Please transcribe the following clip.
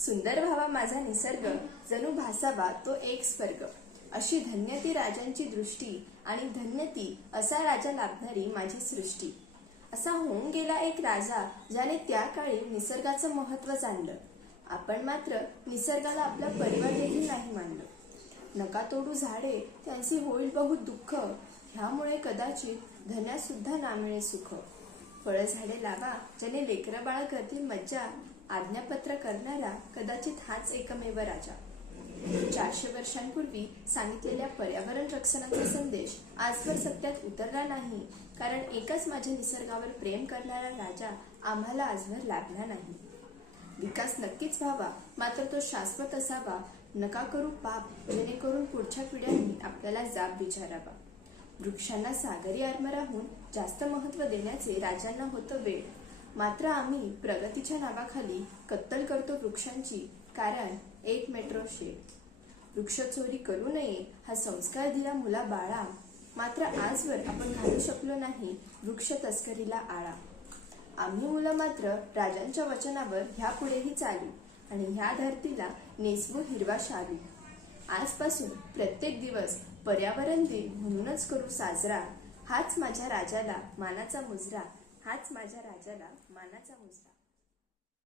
सुंदर व्हावा माझा निसर्ग जणू भासावा तो एक स्वर्ग. अशी धन्य ती राजांची दृष्टी आणि धन्य ती असा राजा लाभणारी माझी सृष्टी. असा होऊन गेला एक राजा ज्याने त्या काळी निसर्गाचं महत्त्व जाणलं. आपण मात्र निसर्गाला आपला परिवार देखील नाही मानलं. नका तोडू झाडे त्यांचे होईल बहुत दुःख. ह्यामुळे कदाचित धन्यासुद्धा ना मिळे सुख. फळ झाडे लावा ज्याने लेकरं बाळ करतील मज्जा. आज्ञापत्र करणारा कदाचित हाच एकमेव राजा. चारशे वर्षांपूर्वी सांगितलेल्या पर्यावरण रक्षणाचा संदेश आजवर सत्यात उतरला नाही कारण एकच माझ्या निसर्गावर प्रेम करणारा राजा आम्हाला आजवर लाभला नाही. विकास नक्कीच व्हावा मात्र तो शाश्वत असावा. नका करू पाप जेणेकरून पुढच्या पिढ्यांनी आपल्याला जाब विचारावा. वृक्षांना सागरी आरमाराहून जास्त महत्त्व देण्याचे राजांना होतं वेळ. मात्र आम्ही प्रगतीच्या नावाखाली कत्तल करतो वृक्षांची कारण एक मेट्रो शेड वृक्ष चोरी करू नये हा संस्कार दिला मुला बाळा. मात्र आजवर आपण घालू शकलो नाही वृक्ष तस्करीला आळा. आम्ही मुलं मात्र राजांच्या वचनावर ह्या पुढेही चालू आणि ह्या धरतीला नेसवू हिरवा शालू. आजपासून प्रत्येक दिवस पर्यावरण दिन म्हणूनच करू साजरा. हाच माझ्या राजाला मानाचा मुजरा. हाच माझ्या राजाला मानाचा मुजरा